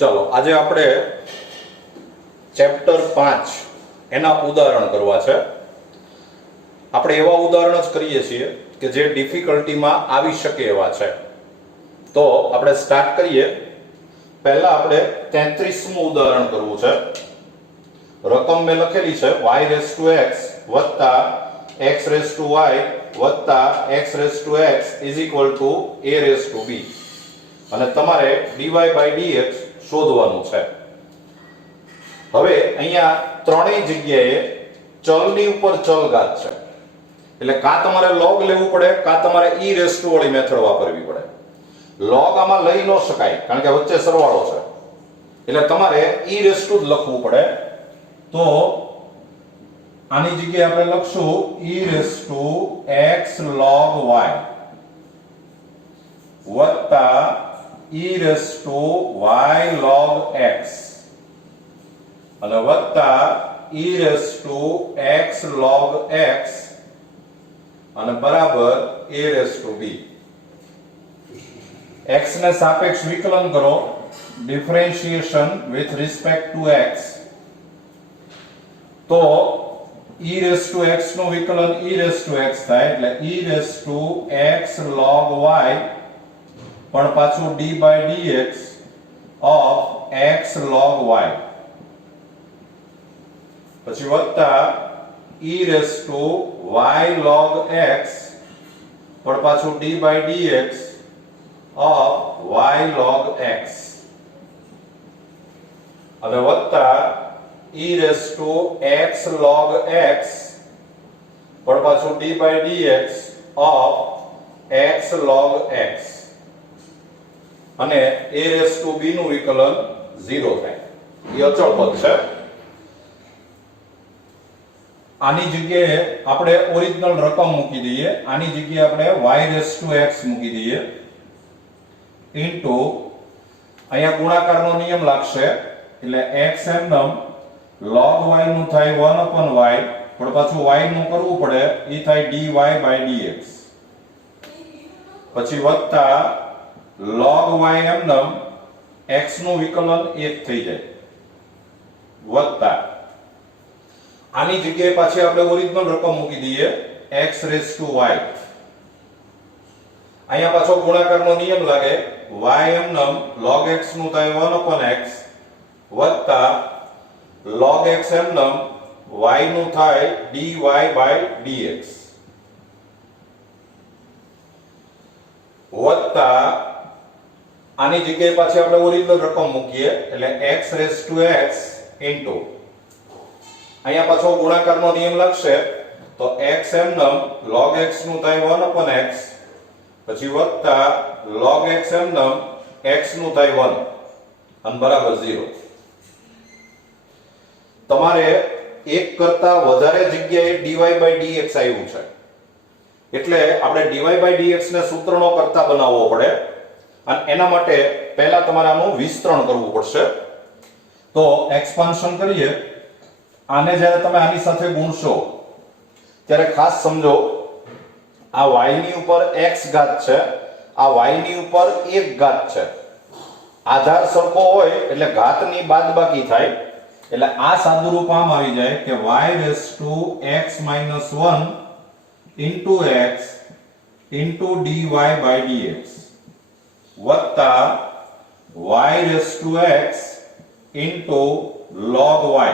चलो आज આપણે ચેપ્ટર 5 એના ઉદાહરણ કરવા છે। આપણે એવા ઉદાહરણ જ કરીએ છીએ કે જે ડિફિકલ્ટીમાં આવી શકે એવા છે। તો આપણે સ્ટાર્ટ કરીએ। પહેલા આપણે 33મું ઉદાહરણ કરવું છે। રકમ મેં લખેલી છે y⁻x વત્તા x⁻y વત્તા x⁻x a⁻b અને તમારે dy/dx શોધવાનું છે। હવે અહીંયા ત્રણેય જગ્યાએ ચલની ઉપર ચલઘાત છે, એટલે કા તમારે log લેવું પડે કા તમારે e રેસ ટુ વાળી મેથડ વાપરવી પડે। log આમાં લઈ ન શકાય કારણ કે વચ્ચે સરવાળો છે, એટલે તમારે e રેસ ટુ જ લખવું પડે। તો આની જગ્યાએ આપણે લખશું e raise to x log y વત્તા e raise to y log x અને વત્તા e raise to x log x અને બરાબર a raise to b। x ને સાપેક્ષ વિકલન કરો, differentiation with respect to x, તો e રેસ ટુ x નું વિકલન e રેસ ટુ x થાય એટલે e raise to x log y પણ પાછું d/dx of x log y પછી વત્તા e raise to y log x પણ પાછું d/dx of y log x અને વત્તા e raise to x log x પણ પાછું d/dx of x log x અને a રેસ ટુ b નું વિકલન 0 થાય। એ અચળ પદ છે। આની જગ્યાએ આપણે ઓરિજિનલ રકમ મૂકી દઈએ, આની જગ્યાએ આપણે y રેસ ટુ x મૂકી દઈએ ઇન્ટુ અહીંયા ગુણાકારનો નિયમ લાગશે એટલે x એમનમ log y નું થાય 1/y પણ પાછું y નું કરવું પડે એ થાય dy/dx પછી વત્તા log y એમનમ x નું વિકલન 1 થઈ જાય વત્તા આની જગ્યાએ પાછી આપણે ઓરિજિનલ રકમ મૂકી દઈએ x રેસ ટુ y। અહીંયા પાછો ગુણાકારનો નિયમ લાગે y એમનમ log x નું થાય 1/x વત્તા log x એમનમ y નું થાય dy/dx વત્તા આની જગ્યાએ પાછી આપણે ઓરિજિનલ રકમ મૂકીએ એટલે x raise to x into અહીંયા પાછો ગુણાકારનો નિયમ લાગશે તો x એમનમ log x નું થાય 1/x પછી વત્તા log x એમનમ x નું થાય 1 અને બરાબર 0। તમારે એક કરતા વધારે જગ્યાએ dy/dx આવ્યું છે એટલે આપણે dy/dx ને સૂત્રનો કરતા બનાવવો પડે અને એના માટે પહેલા તમારે આનું વિસ્તરણ કરવું પડશે। તો એક્સપાન્શન કરીએ, આને જ્યારે તમે આની સાથે ગુણશો ત્યારે ખાસ સમજો આ y ની ઉપર x ઘાત છે, આ y ની ઉપર 1 ઘાત છે। આધાર સરખો હોય એટલે ઘાતની બાદબાકી થાય એટલે આ સાદુરૂપ આમ આવી જાય કે y raise to x - 1 into x into dy/dx વત્તા y raise to x into log y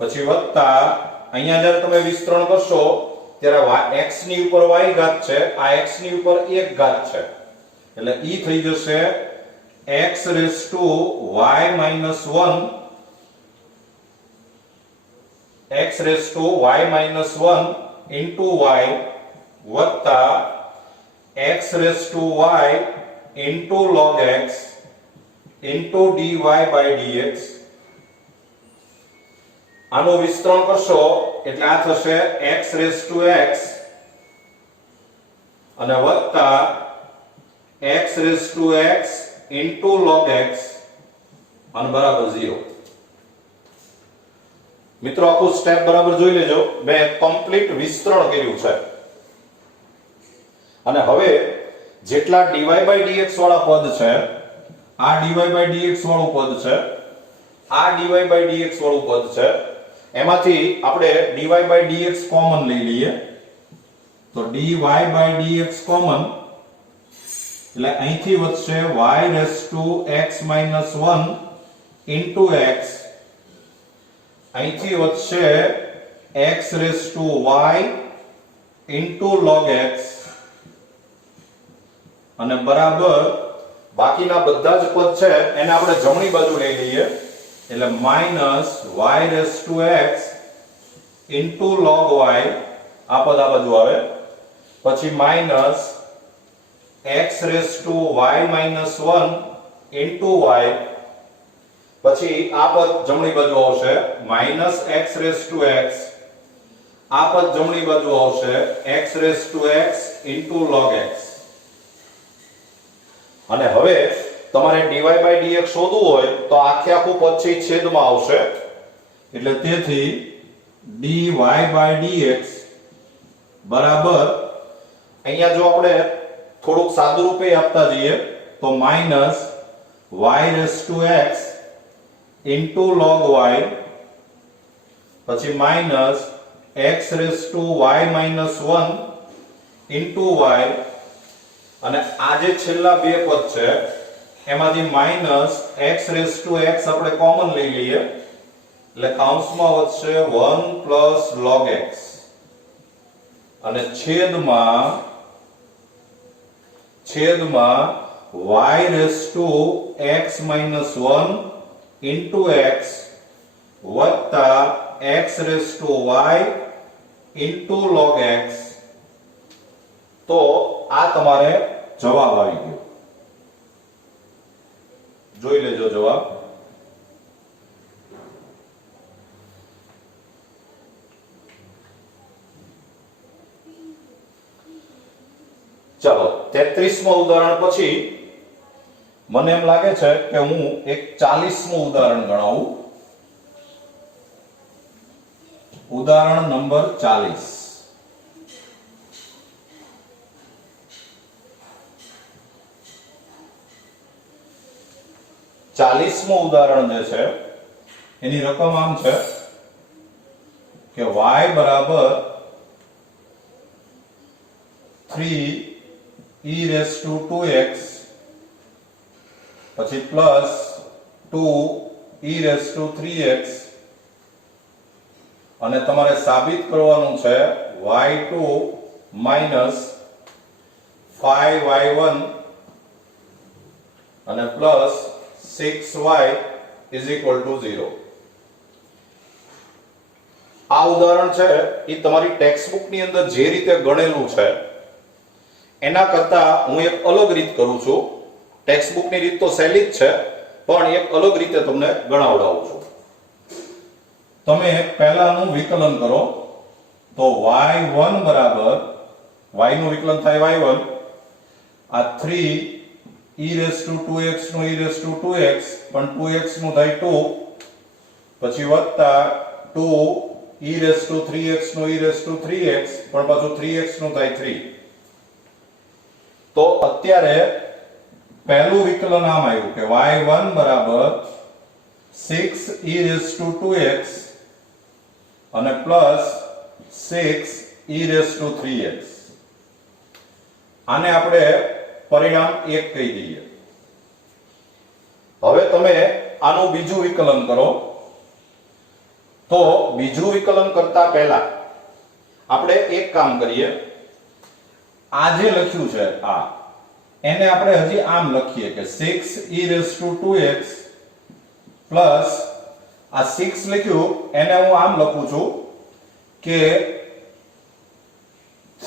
પછી વત્તા અહીંયા જ્યારે તમે વિસ્તરણ કરશો ત્યારે x ની ઉપર y ઘાત છે, આ x ની ઉપર 1 ઘાત છે એટલે e થઈ જશે x raise to y - 1 x raise to y - 1 into y વત્તા x raise to y into log x into dy/dx આનું વિસ્તરણ કરશો એટલે આ થશે x રેસ ટુ x અને વત્તા x raise to x into log x અને બરાબર 0। મિત્રો આખું સ્ટેપ બરાબર જોઈ લેજો, મેં કમ્પ્લીટ વિસ્તરણ કર્યું છે અને હવે જેટલા dy/dx વાળા પદ છે આ dy by dx વાળું પદ છે, આ dy by dx વાળું પદ છે, એમાંથી આપણે dy by dx કોમન લઈ લઈએ તો dy by dx કોમન એટલે અહીંથી વધશે y raised to x minus 1 into x, અહીંથી વધશે x raised to y into log x અને બરાબર બાકીના બધા જ પદ છે એને આપણે જમણી બાજુ લઈ લઈએ એટલે minus y raised to x into log y, આ પદ આ બાજુ આવે, પછી minus x raised to y minus 1 into y, પછી આ પદ જમણી બાજુ આવશે minus x raised to x, આ પદ જમણી બાજુ આવશે x raised to x into log x. અને હવે તમારે dy by dx શોધવું હોય તો આખે આખું પદ છે છેદમાં આવશે એટલે તેથી dy by dx બરાબર અહીંયા જો આપણે થોડુંક સાદું રૂપે આપતા જઈએ તો minus y raised to x into log y, પછી minus x raised to y minus 1 into y, અને આ જે છેલ્લા બે પદ છે એમાંથી minus x raised to x આપણે કોમન લઈ લઈએ એટલે કૌંસમાં વધશે 1 plus log x અને છેદમાં y raised to x minus 1 into x વત્તા x raised to y into log x. તો આ તમારે જવાબ આવી ગયો, જોઈ લેજો જવાબ. ચાલો 33મું ઉદાહરણ પછી મને એમ લાગે છે કે હું એક 40મું ઉદાહરણ ગણાવું. ઉદાહરણ નંબર 40. ચાલીસમું ઉદાહરણ જે છે એની રકમ આમ છે કે y બરાબર 3 e raised to 2x પછી plus 2 e raised to 3x અને તમારે સાબિત કરવાનું છે y2 minus 5y1 અને plus 6y is equal to 0. આ ઉદાહરણ છે એ તમારી ટેક્સ્ટબુક ની અંદર જે રીતે ગણેલું છે એના કરતા હું એક અલગ રીત કરું છું. ટેક્સ્ટબુક ની રીત તો સહેલી જ છે પણ એક અલગ રીતે તમને ગણાવડાવું છું. તમે પહેલાનું વિકલન કરો તો y1 બરાબર y નું વિકલન થાય y1 આ 3 e raised to 2x નું e raised to 2x પણ 2x નું થાય 2 પછી વત્તા 2 e raised to 3x નું e raised to 3x પણ પાછું 3x નું થાય 3. તો અત્યારે પહેલું વિકલન આમ આવ્યું કે y1 બરાબર 6 e raised to 2x અને plus 6 e raised to 3x. આને આપણે પરિણામ 1 કહી દઈએ. હવે તમે આનું બીજું વિકલન કરો તો બીજું વિકલન કરતા પહેલા આપણે એક કામ કરીએ. આ જે લખ્યું છે આ એને આપણે હજી આમ લખીએ કે 6 e raised to 2x plus આ 6 લખ્યું એને હું આમ લખું છું કે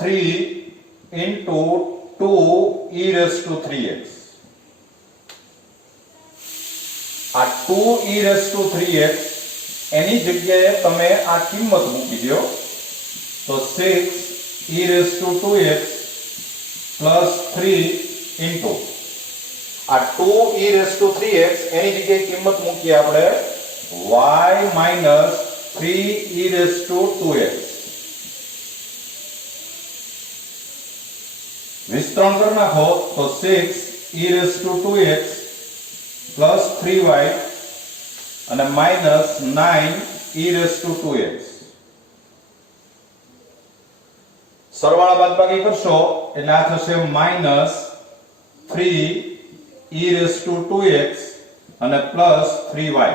3 into 2 e raised to 3x. આ 2 e raised to 3x એની જગ્યાએ તમે આ કિંમત મૂકી દો તો 6 e raised to 2x plus 3 into આ 2 e raised to 3x એની જગ્યાએ કિંમત મૂકીએ આપણે y minus 3 e raised to 2x. વિસ્તરણ કરી નાખો તો 6 e raised to 2x plus 3y અને minus 9 e raise to 2x. સરવાળા બાદબાકી કરશો એટલે આ થશે minus 3 e raise to 2x અને પ્લસ 3y.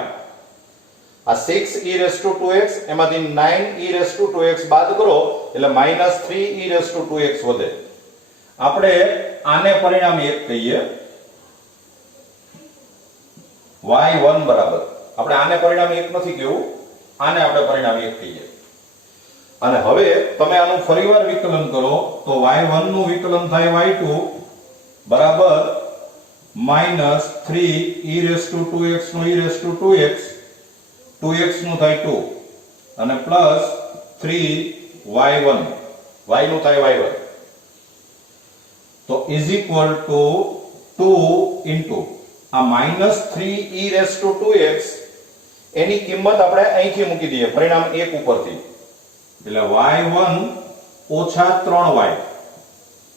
આ 6 e રેસ ટુ 2x એમાંથી 9 e રેસ ટુ 2x બાદ કરો એટલે minus 3 e raise to 2x વધે. આપણે આને પરિણામ 1 કહીએ. y1 બરાબર આપણે આને પરિણામ 1 નથી કહેવું, આને આપણે પરિણામ 1 કહીએ. અને હવે તમે આનું ફરીવાર વિકલન કરો તો y1 નું વિકલન થાય y2 બરાબર minus 3 e raise to 2x નું e raise to 2x 2x નું થાય 2 અને પ્લસ 3y1 y નું થાય y1 તો ઇઝ ઇક્વલ ટુ 2 ઇન્ટુ આ minus 3 e raise to 2x એની કિંમત આપણે અહીંથી મૂકી દઈએ પરિણામ 1 ઉપરથી એટલે y1 ઓછા 3y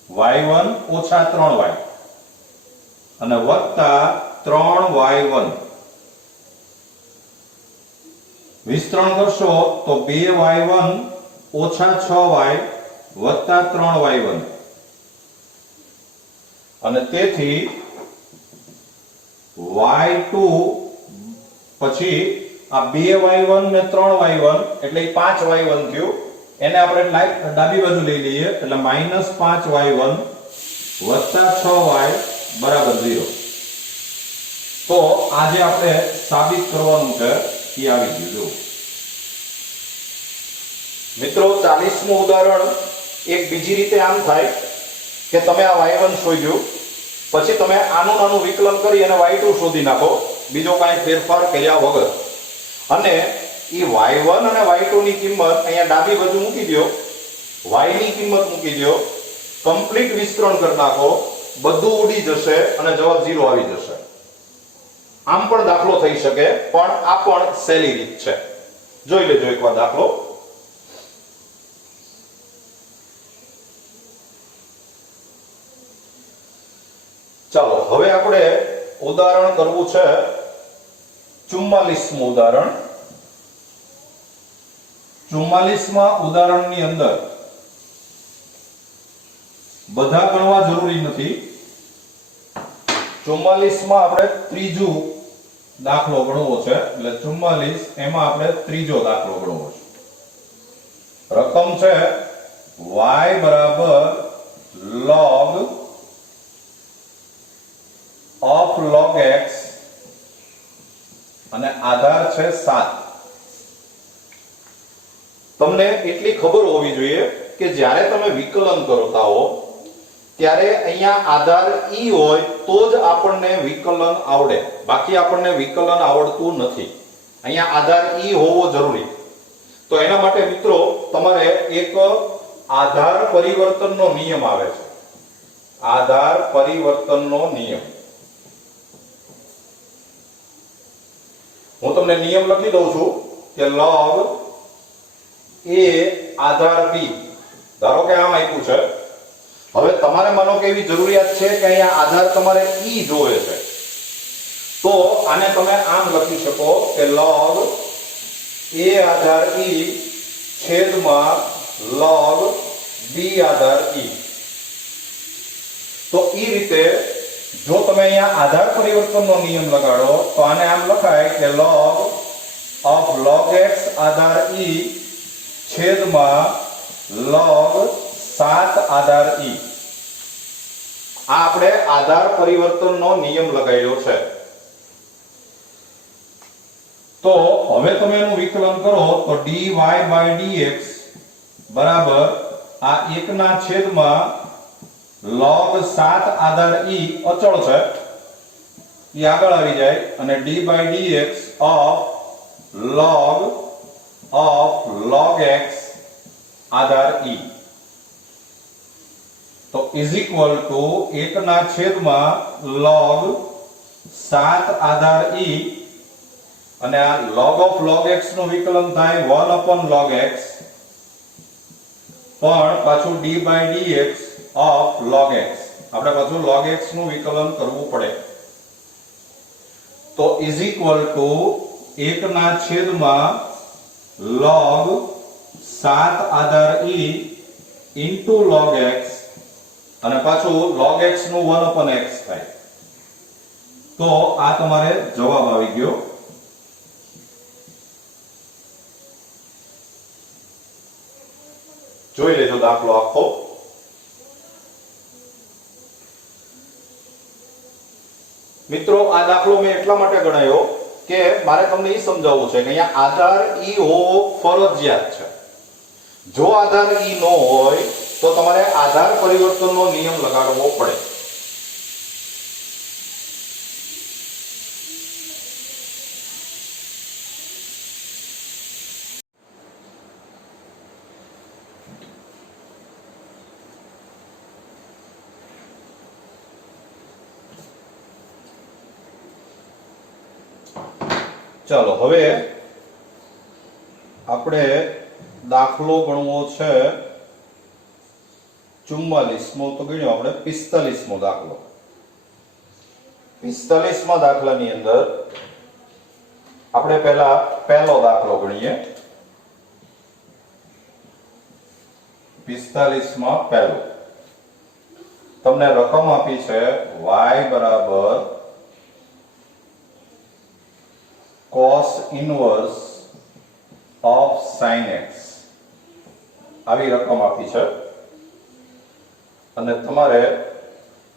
y1 ઓછા 3y અને વત્તા 3y1 વિસ્તરણ કરશો તો 2y1 ઓછા 6y વત્તા 3y1 અને તેથી y2 પછી આ 2y1 ને 3y1 એટલે 5y1 થયું. એને આપણે ડાબી બાજુ લઈ લઈએ એટલે -5y1 વત્તા 6y બરાબર 0. તો આજે આપણે સાબિત કરવાનું છે એ આવી ગયું. જો મિત્રો 40મું ઉદાહરણ એક બીજી રીતે આમ થાય કે તમે આ y1 શોધ્યું પછી તમે આનું નાનું વિકલન કરી અને y2 શોધી નાખો બીજો કાંઈ ફેરફાર કર્યા વગર અને ઈ y1 અને y2 ની કિંમત અહીંયા ડાબી બાજુ મૂકી દો, y ની કિંમત મૂકી દો, કમ્પ્લીટ વિસ્તરણ કરી નાખો, બધું ઉડી જશે અને જવાબ 0 આવી જશે. આમ પણ દાખલો થઈ શકે પણ આ પણ સહેલી રીત છે. જોઈ લેજો એકવાર દાખલો. ચાલો હવે આપણે ઉદાહરણ કરવું છે 44મું ઉદાહરણ. 44માં ઉદાહરણની અંદર બધા ગણવા જરૂરી નથી. 44માં આપણે ત્રીજો દાખલો ગણવો છે એટલે 44 એમાં આપણે ત્રીજો દાખલો ગણવો છે. રકમ છે y બરાબર log of log x અને આધાર છે 7. તમને એટલી ખબર હોવી જોઈએ કે જ્યારે તમે વિકલન કરતા હો ત્યારે અહીંયા આધાર e હોય તો જ આપણને વિકલન આવડે, બાકી આપણને વિકલન આવડતું નથી. અહીંયા આધાર e હોવો જરૂરી. તો એના માટે મિત્રો તમારે એક આધાર પરિવર્તનનો નિયમ આવે છે. આધાર પરિવર્તનનો નિયમ હું તમને નિયમ લખી દઉં છું કે log a આધાર b. ધારો કે આમ આપ્યું છે. હવે તમારે માનો કે એવી જરૂરિયાત છે કે અહીંયા આધાર તમારે e જોવે છે તો આને તમે આમ લખી શકો કે log a આધાર e છેદમાં log b આધાર e. તો એ રીતે જો તમે અહીંયા આધાર પરિવર્તનનો નિયમ લગાડો તો આને આમ લખાય કે log of log x Aadhaar e છેદમાં log 7 આધાર e. આ આપણે આધાર પરિવર્તનનો નિયમ લગાડ્યો છે. તો હવે તમે એનું વિકલન કરો તો dy by dx બરાબર આ 1 ના છેદમાં log 7 આધાર e અચળ છે એ આગળ આવી જાય અને d by dx of log x Aadhaar e તો ઇઝ ઇક્વલ ટુ 1 ના છેદમાં log 7 આધાર e અને આ log of log x નું વિકલન થાય 1 upon log x પણ પાછું d by dx of log x આપણે પાછું log x નું વિકલન કરવું પડે. તો ઇઝ ઇક્વલ ટુ 1 ના છેદમાં log 7 આધાર e ઇન્ટુ log x અને પાછું log x નું 1/x થાય. તો આ તમારે જવાબ આવી ગયો. જોઈ લેજો દાખલો આખો. મિત્રો આ દાખલો મેં એટલા માટે ગણાયો કે મારે તમને એ સમજાવવું છે કે અહીંયા આધાર ઈ હોવો ફરજિયાત છે. જો આધાર ઈ ન હોય તો તમારે આધાર પરિવર્તનનો નિયમ લગાડવો પડે. ચાલો હવે આપણે દાખલો ગણવો છે 44મો, તો ગણ્યો આપણે 45મો દાખલો. 45મા દાખલાની અંદર આપણે પહેલો દાખલો ગણીએ. 45માં પહેલો તમને રકમ આપી છે y બરાબર cos inverse of sin x. આવી રકમ આપી છે અને તમારે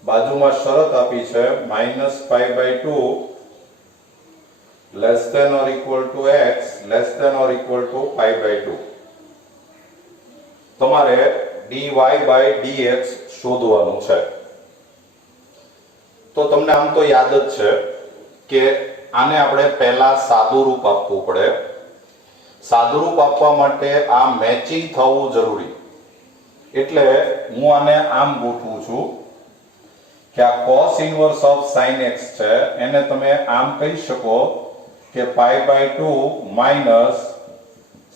બાજુમાં શરત આપી છે -π/2 less than or equal to x less than or equal to π/2. તમારે dy/dx શોધવાનું છે. તો તમને આમ તો યાદ જ છે કે આને આપણે પહેલા સાદું રૂપ આપવું પડે. સાદું રૂપ આપવા માટે આ મેચિંગ થવું જરૂરી. એટલે હું આને આમ ગોઠવું છું કે આ cos inverse of sin x છે એને તમે આમ કહી શકો કે π/2 minus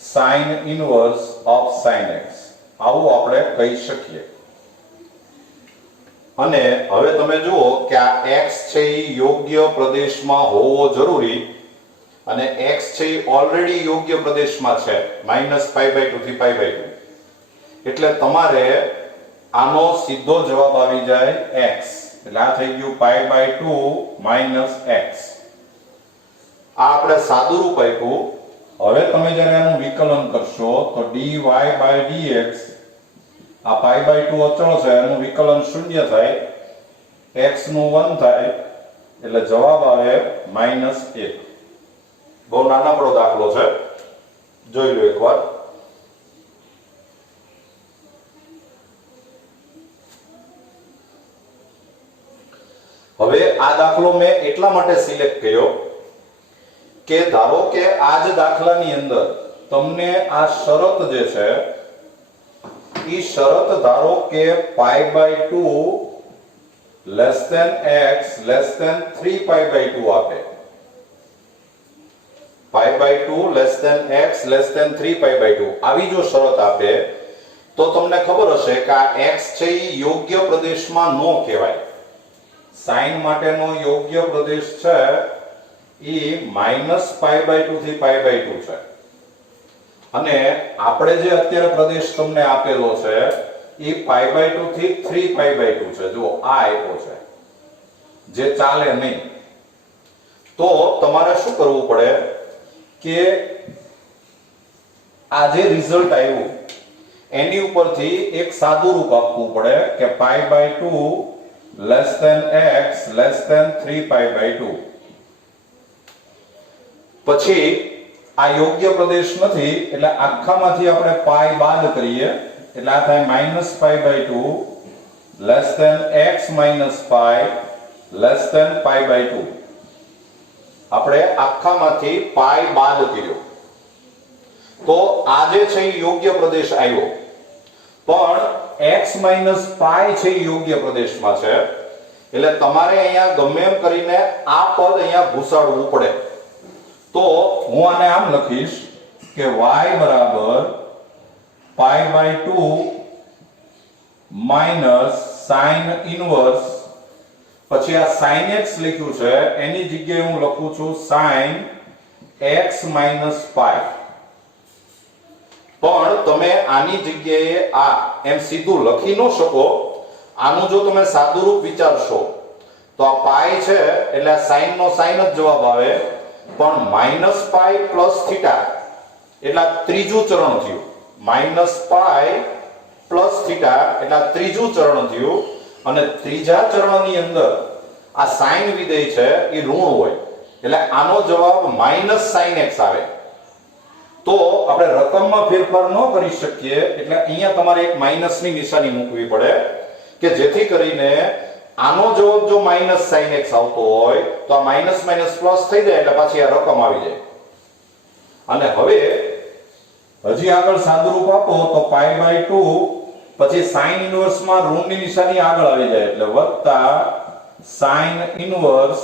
sin inverse of sin x. આવું આપણે કહી શકીએ. અને હવે તમે જુઓ કે આ x છે એ યોગ્ય પ્રદેશમાં હોવો જરૂરી અને x છે એ ઓલરેડી યોગ્ય પ્રદેશમાં છે -π/2 થી π/2. એટલે તમારે આનો સીધો જવાબ આવી જાય x. એટલે આ થઈ ગયું π/2 - x. આ આપણે સાદું રૂપ આપ્યું. હવે તમે જ્યારે આનું વિકલન કરશો તો dy/dx આ π/2 અચળ છે એનું વિકલન 0 થાય, x નું 1 થાય એટલે જવાબ આવે -1. બહુ નાનકડો દાખલો છે, જોઈ લો એકવાર. હવે આ દાખલો મેં એટલા માટે સિલેક્ટ કર્યો કે ધારો કે આ જ દાખલાની અંદર તમને આ શરત જે છે ઈ શરત ધારો કે π/2 less than x less than 3π/2 આપે. π/2 less than x less than 3π/2 આવી જો શરત આપે તો તમને ખબર હશે કે આ x છે એ યોગ્ય પ્રદેશમાં ન કહેવાય. sin માટેનો યોગ્ય પ્રદેશ છે ઈ -π/2 થી π/2 છે. અને આપણે જે અત્યારે પ્રદેશ તમને આપેલો છે એ π/2 થી 3π/2 છે. જો આ આપ્યો છે જે ચાલે નહીં. તો તમારે શું કરવું પડે કે આ જે રિઝલ્ટ આવ્યું એની ઉપરથી એક સાદું રૂપ આપવું પડે કે π/2 less than x less than 3π/2. પછી આ યોગ્ય પ્રદેશ નથી એટલે આખામાંથી આપણે પાઈ બાદ કરીએ એટલે આ થાય -π/2 less than x minus pi less than π/2. આપણે આખામાંથી પાઈ બાદ કર્યો તો આ જે છે એ યોગ્ય પ્રદેશ આવ્યો, પણ x minus pi છે એ યોગ્ય પ્રદેશમાં છે. એટલે તમારે અહીંયા ગમે એમ કરીને આ પદ અહીંયા ઘુસાડવું પડે. તો હું આને આમ લખીશ કે y બરાબર π/2 minus sin inverse પછી આ sin x લખ્યું છે એની જગ્યાએ હું લખું છું sin x minus pi. પણ તમે આની જગ્યાએ આ એમ સીધું લખી ન શકો. આનું જો તમે સાદુરૂપ વિચારશો તો આ પાઈ છે એટલે આ sin નો sin જ જવાબ આવે. પણ minus pi plus theta એટલે ત્રીજું ચરણ થયું. minus pi plus theta એટલે ત્રીજું ચરણ થયું. અને ત્રીજા ચરણની અંદર આ sin વિધેય છે એ ઋણ હોય એટલે આનો જવાબ minus sin x આવે. તો આપણે રકમમાં ફેરફાર ન કરી શકીએ એટલે અહીંયા તમારે એક માઈનસની નિશાની મૂકવી પડે કે જેથી કરીને આનો જવાબ જો માઈનસ sin x આવતો હોય તો આ માઈનસ માઈનસ પ્લસ થઈ જાય એટલે પાછી આ રકમ આવી જાય. અને હવે હજી આગળ સાદુરૂપ આપો તો π/2 પછી sin ઇન્વર્સ માં ઋણની નિશાની આગળ આવી જાય એટલે વત્તા sin inverse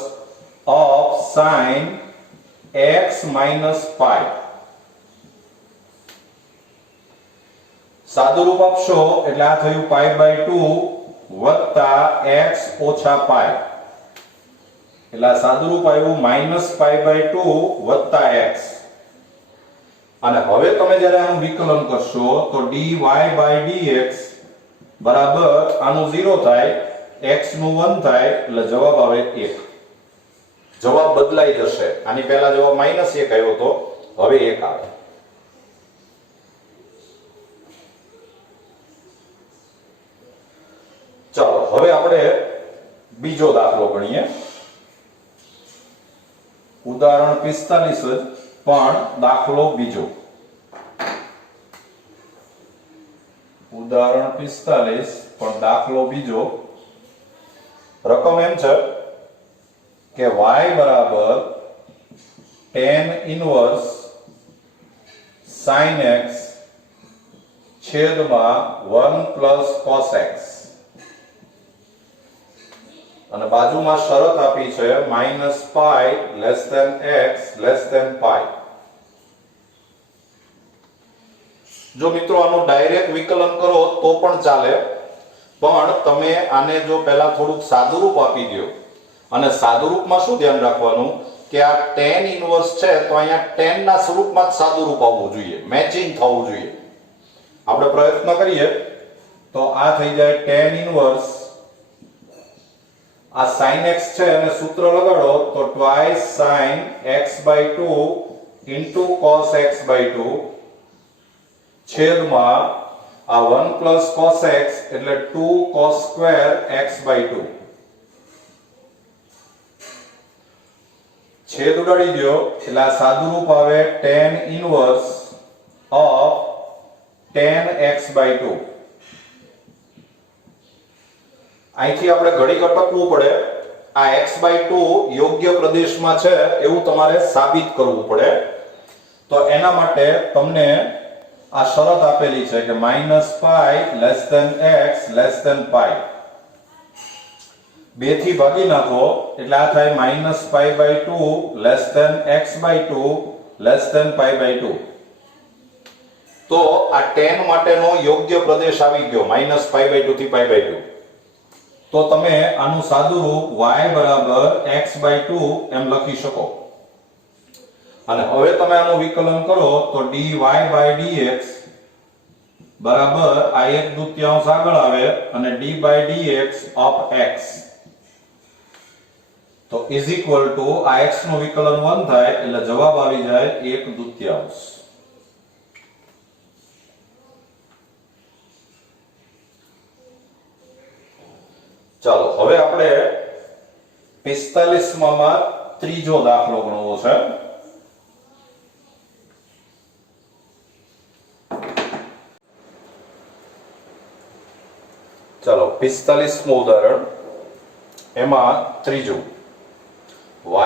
of sin x minus pi. સાદુરૂપ આપશો એટલે આ થયું π/2 વત્તા x ઓછા pi. એટલે આ સાદુરૂપ આવ્યું -π/2 વત્તા x. અને હવે તમે જ્યારે આનું વિકલન કરશો તો dy/dx બરાબર આનું 0 થાય, x નું 1 થાય એટલે જવાબ આવે 1. જવાબ બદલાઈ જશે. આની પહેલા જવાબ -1 આવ્યો તો હવે 1 આવે. ચાલો હવે આપણે બીજો દાખલો ગણીએ. ઉદાહરણ 45 જ પણ દાખલો બીજો. ઉદાહરણ 45 પણ દાખલો બીજો. રકમ એમ છે કે y બરાબર tan ઇન્વર્સ sin x છેદમાં 1 plus cos x. અને બાજુમાં શરત આપી છે -π less than x less than pi. જો મિત્રો આનું ડાયરેક્ટ વિકલન કરો તો પણ ચાલે, પણ તમે આને જો પહેલા થોડુંક સાદુરૂપ આપી દો. અને સાદુરૂપમાં શું ધ્યાન રાખવાનું કે આ tan ઇન્વર્સ છે તો અહીંયા tan ના સ્વરૂપમાં જ સાદુરૂપ આવવું જોઈએ, મેચિંગ થવું જોઈએ. આપણે પ્રયત્ન કરીએ તો આ થઈ જાય tan ઇન્વર્સ આ sin x છે અને સૂત્ર લગાડો તો twice sin x/2 into cos x/2 છેદમાં આ 1 plus cos x એટલે 2 cos square x/2. છેદ ઉડાડી દો એટલે આ સાદુરૂપ આવે tan inverse of tan x/2. અહીંથી આપણે ઘડી અટકવું પડે. આ x/2 યોગ્ય પ્રદેશમાં છે એવું તમારે સાબિત કરવું પડે. તો એના માટે તમને આ શરત આપેલી છે કે -π less than x less than pi. 2 થી ભાગી નાખો એટલે આ થાય -π/2 less than x/2 less than pi/2. તો આ tan માટેનો યોગ્ય પ્રદેશ આવી ગયો -π/2 થી pi/2. તો તમે આનું સાદુરૂપ y બરાબર x/2 એમ લખી શકો. અને હવે તમે આનું વિકલન કરો તો dy/dx બરાબર આ 1/2 આગળ આવે અને d/dx of x તો ઇઝ ઇક્વલ ટુ આ x નું વિકલન 1 થાય એટલે જવાબ આવી જાય 1/2. ચાલો હવે આપણે 45 માં ત્રીજો દાખલો ગણવો છે. ચાલો 45મું ઉદાહરણ એમાં ત્રીજું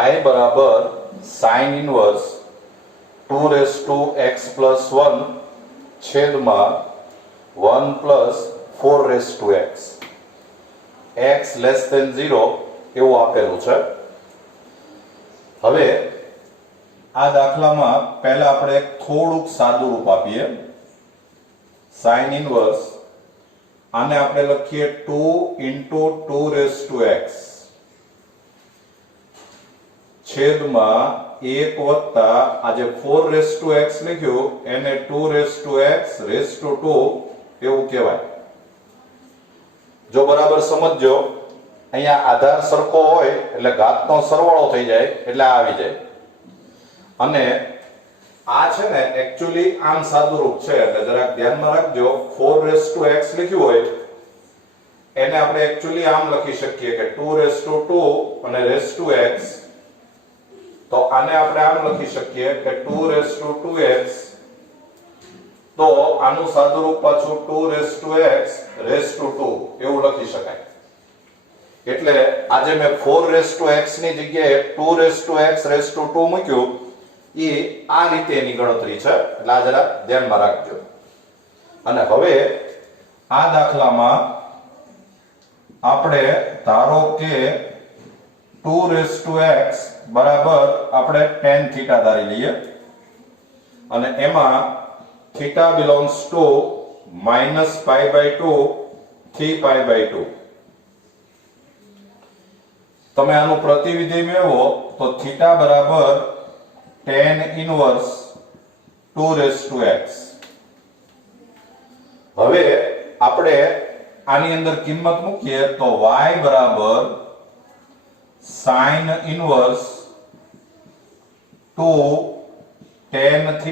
y બરાબર sin ઇન્વર્સ 2x+1 છેદમાં 1 plus 4x x less than 0 એવું આપેલું છે. હવે આ દાખલામાં પહેલા આપણે થોડુંક સાદું રૂપ આપીએ. sin ઇન્વર્સ આને આપણે લખીએ 2 into 2x છેદમાં 1 વત્તા આ જે 4x લખ્યું એને 2x2 એવું કહેવાય. જો બરાબર સમજજો, અહીંયા આધાર સરખો હોય એટલે ઘાતનો સરવાળો થઈ જાય એટલે આ આવી જાય. અને આ છે ને એક્ચ્યુઅલી આમ સાદુરૂપ છે એટલે જરાક ધ્યાનમાં રાખજો. 4x લખ્યું હોય એને આપણે એક્ચ્યુઅલી આમ લખી શકીએ કે 2 અને x. તો આને આપણે આમ લખી શકીએ કે 2x. તો આનું સાદુરૂપ પાછું 2x એવું લખી શકાય. એટલે આજે મેં 4x ની જગ્યાએ 2x મૂક્યું. એ આ રીતે એની ગણતરી છે એટલે આ જરા ધ્યાનમાં રાખજો. અને હવે આ દાખલામાં આપણે ધારો કે 2x બરાબર આપણે tan θ ધારી લઈએ અને એમાં θ belongs to -π/2 થી π/2. તમે આનું પ્રતિવિધિ મેળવો તો θ બરાબર tan inverse 2x. હવે આપણે આની અંદર કિંમત મૂકીએ તો y બરાબર sin inverse 2 tan θ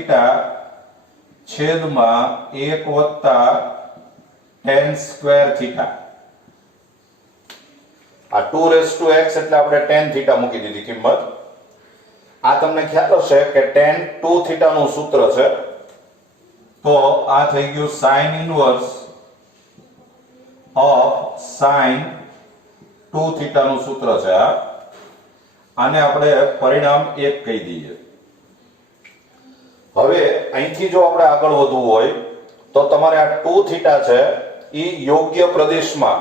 છેદમાં 1 વત્તા tan સ્ક્વેર θ. આ 2x એટલે આપણે tan θ મૂકી દીધી કિંમત. આ તમને ખ્યાલ હશે કે tan 2θ નું સૂત્ર છે. તો આ થઈ ગયું sin inverse of sin 2θ નું સૂત્ર છે. આને આપણે પરિણામ 1 કહી દઈએ. હવે અહીંથી જો આપણે આગળ વધવું હોય તો તમારે આ 2θ છે એ યોગ્ય પ્રદેશમાં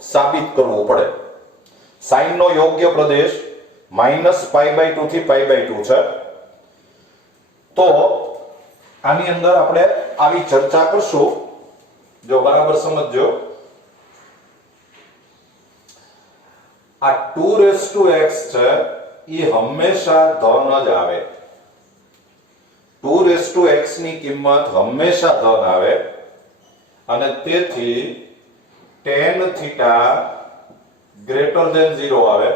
સાબિત કરવું પડે. sin નો યોગ્ય પ્રદેશ -π/2 થી π/2 છે. તો આની અંદર આપણે આવી ચર્ચા કરશું. જો બરાબર સમજજો, આ 2x છે એ હંમેશા ધન જ આવે. 2x ની કિંમત હંમેશા ધન આવે અને તેથી tan θ > 0 આવે.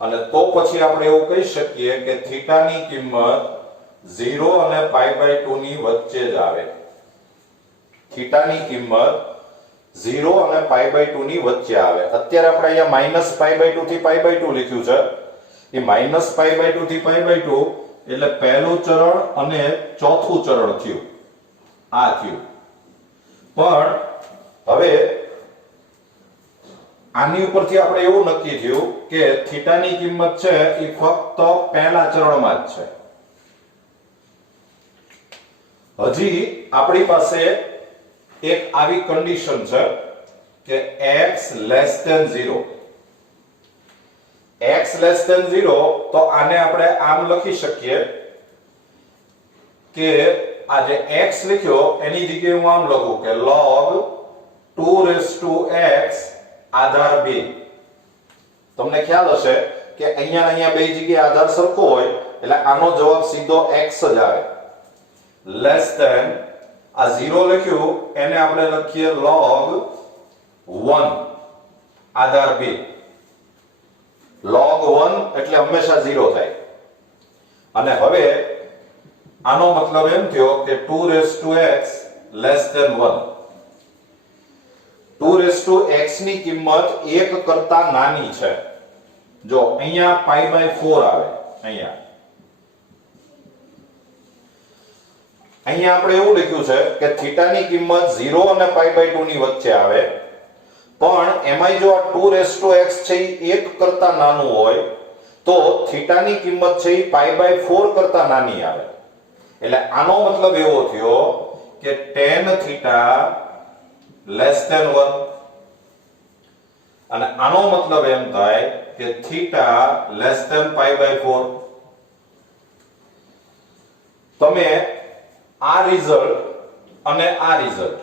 અને તો પછી આપણે એવું કહી શકીએ કે θ ની કિંમત 0 અને π/2 ની વચ્ચે જ આવે. θ ની કિંમત 0 અને π/2 ની વચ્ચે આવે. અત્યારે આપણે અહીંયા -π/2 થી π/2 લખ્યું છે. એ -π/2 થી π/2 એટલે પહેલું ચરણ અને ચોથું ચરણ થયું. આ થયું. પણ હવે આની ઉપરથી આપણે એવું નક્કી થયું કે θ ની કિંમત છે એ ફક્ત પહેલા ચરણમાં જ છે. હજી આપણી પાસે એક આવી કન્ડિશન છે કે x <0. x <0 તો આને આપણે આમ લખી શકીએ કે આ જે x લખ્યો એની જગ્યાએ હું આમ લખું કે log 2x આધાર 2. તમને ખ્યાલ હશે કે અહીંયા બે જગ્યાએ આધાર સરખો હોય એટલે આનો જવાબ સીધો x જ આવે. લેસ ધેન આ 0 લખ્યું એને આપણે લખીએ log 1 આધાર 2. log 1 એટલે હંમેશા 0 થાય. અને હવે આનો મતલબ એમ થયો કે 2x < 1. 2x ની કિંમત 1 કરતા નાની છે. જો અહીંયા π/4 આવે. અહીંયા આપણે એવું લખ્યું છે કે θ ની કિંમત 0 અને π/2 ની વચ્ચે આવે. પણ એમાંય જો આ 2x છે એ 1 કરતા નાનું હોય તો θ ની કિંમત છે એ π/4 કરતા નાની આવે. એટલે આનો મતલબ એવો થયો કે tan θ < 1 અને આનો મતલબ એમ થાય કે θ π/4. તમે આ રિઝલ્ટ અને આ રિઝલ્ટ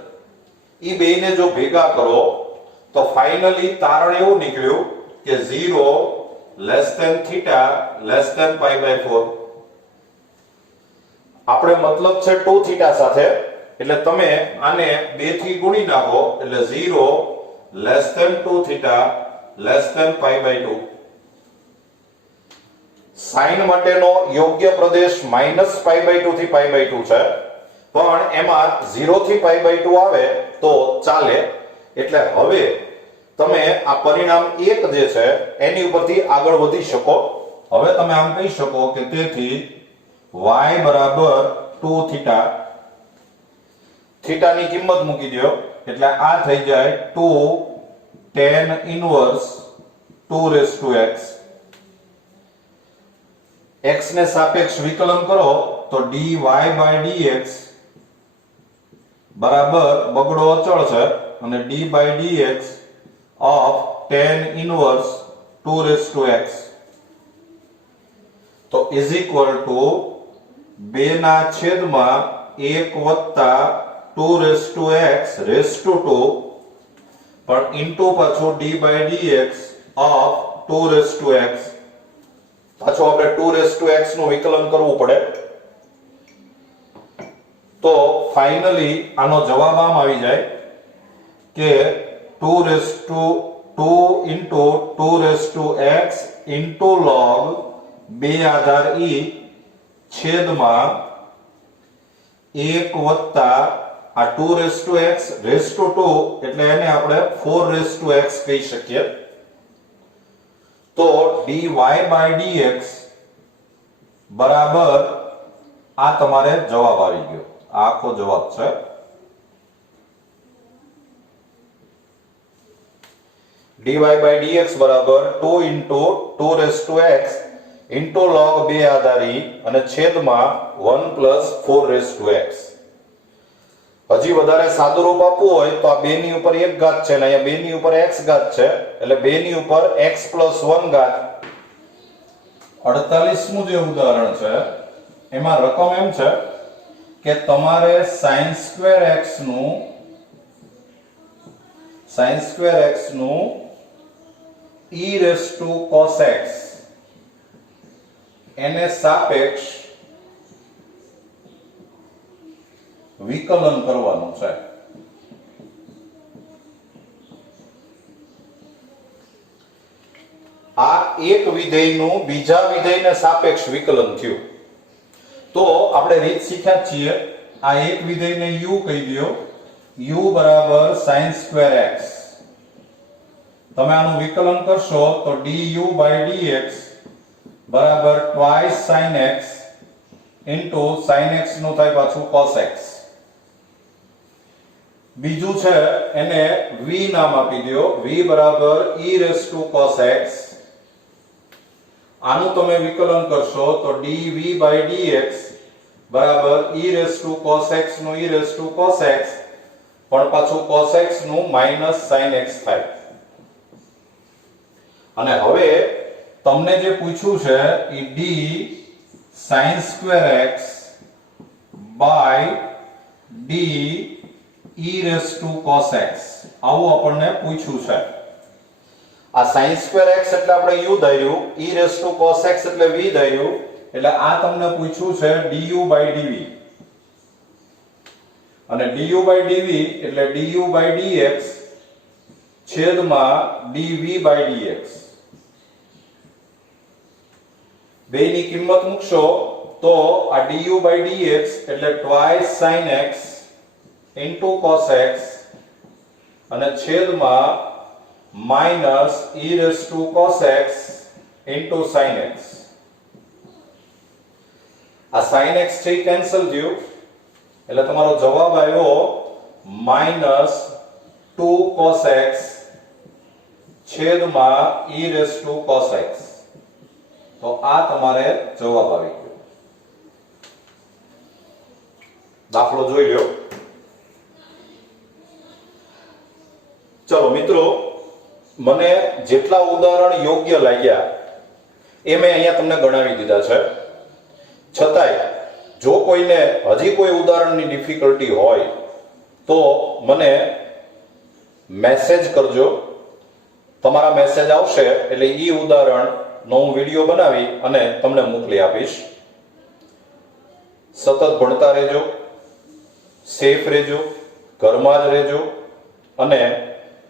ઈ બેને જો ભેગા કરો તો ફાઇનલી તારણ એવું નીકળ્યું કે 0 less than theta less than π/4. આપણે મતલબ છે 2 થીટા સાથે, એટલે તમે આને 2 થી ગુણી નાખો એટલે 0 less than 2 theta less than π/2. Sine માટેનો યોગ્ય પ્રદેશ -π/2 થી π/2 છે, પણ એમાં 0 થી π/2 આવે તો ચાલે. એટલે હવે તમે આ પરિણામ 1 જે છે એની ઉપરથી આગળ વધી શકો. હવે તમે આમ કહી શકો કે તેથી y બરાબર 2 થીટા, થીટા ની કિંમત મૂકી દો એટલે આ થઈ જાય 2 tan ઇન્વર્સ 2x. x ને સાપેક્ષ વિકલન કરો તો dy/dx બરાબર બગડો અચળ છે અને d/dx of tan inverse 2x તો is equal to 2 ના છેદમાં 1 વત્તા 2x raised to 2 પણ ઇન્ટુ પાછું d/dx of 2x. પાછું આપણે 2x નું વિકલન કરવું પડે. તો ફાઇનલી આનો જવાબ આમ આવી જાય કે 2 into 2x into log 2 આધાર e છેદમાં 1 વત્તા આ 2x raised to 2 એટલે એને આપણે 4x કહી શકીએ. તો dy/dx બરાબર આ તમારે જવાબ આવી ગયો. આ આખો જવાબ છે. dy/dx બરાબર 2 into 2x into log 2 આધાર e અને છેદમાં 1 plus 4x. હજી વધારે સાદું રૂપ આપવું હોય તો આ 2 ની ઉપર 1 ઘાત છે અને અહીંયા 2 ની ઉપર x ઘાત છે એટલે 2 ની ઉપર x plus 1 ઘાત. 48મું જે ઉદાહરણ છે એમાં રકમ એમ છે કે તમારે sin² x નું e raised to cos x એને સાપેક્ષ વિકલન કરવાનું છે. આ એક વિધેયનું બીજા વિધેયને સાપેક્ષ વિકલન થયું. તો આપણે રીત શીખ્યા છીએ. આ એક વિધેયને u કહી દો. u બરાબર sin² x. તમે આનું વિકલન કરશો તો du/dx બરાબર twice sin x into sin x નું થાય પાછું cos x. બીજું છે એને v નામ આપી દો. v બરાબર e raised to cos x. આનું તમે વિકલન કરશો તો dv/dx બરાબર e raised to cos x નું e raised to cos x પણ પાછું cos x નું minus sin x થાય. અને હવે તમને જે પૂછ્યું છે એ d sin² x by d e raised to cos x આવું આપણને પૂછ્યું છે. આ sin² x એટલે આપણે u ધાર્યું, e raised to cos x એટલે v ધાર્યું, એટલે આ તમને પૂછ્યું છે du/dv. અને du/dv એટલે du/dx છેદમાં dv/dx. બેની કિંમત મૂકશો તો આ du/dx એટલે twice sin x into cos x અને છેદમાં minus e raised to cos x into sin x. આ sin x છે કેન્સલ થયું એટલે તમારો જવાબ આવ્યો -2 cos x છેદમાં e raised to cos x. તો આ તમારે જવાબ આવી ગયો. દાખલો જોઈ લો. ચલો મિત્રો, મને જેટલા ઉદાહરણ યોગ્ય લાગ્યા એ મેં અહીંયા તમને ગણાવી દીધા છે. છતાંય જો કોઈને હજી કોઈ ઉદાહરણની ડિફિકલ્ટી હોય તો મને મેસેજ કરજો. તમારા મેસેજ આવશે એટલે ઈ ઉદાહરણ નવો વિડીયો બનાવી અને તમને મોકલી આપીશ. સતત ભણતા રહેજો, સેફ રહેજો, ઘરમાં જ રહેજો અને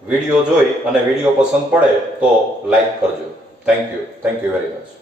વિડીયો જોઈ અને વિડીયો પસંદ પડે તો લાઈક કરજો. Thank you very much.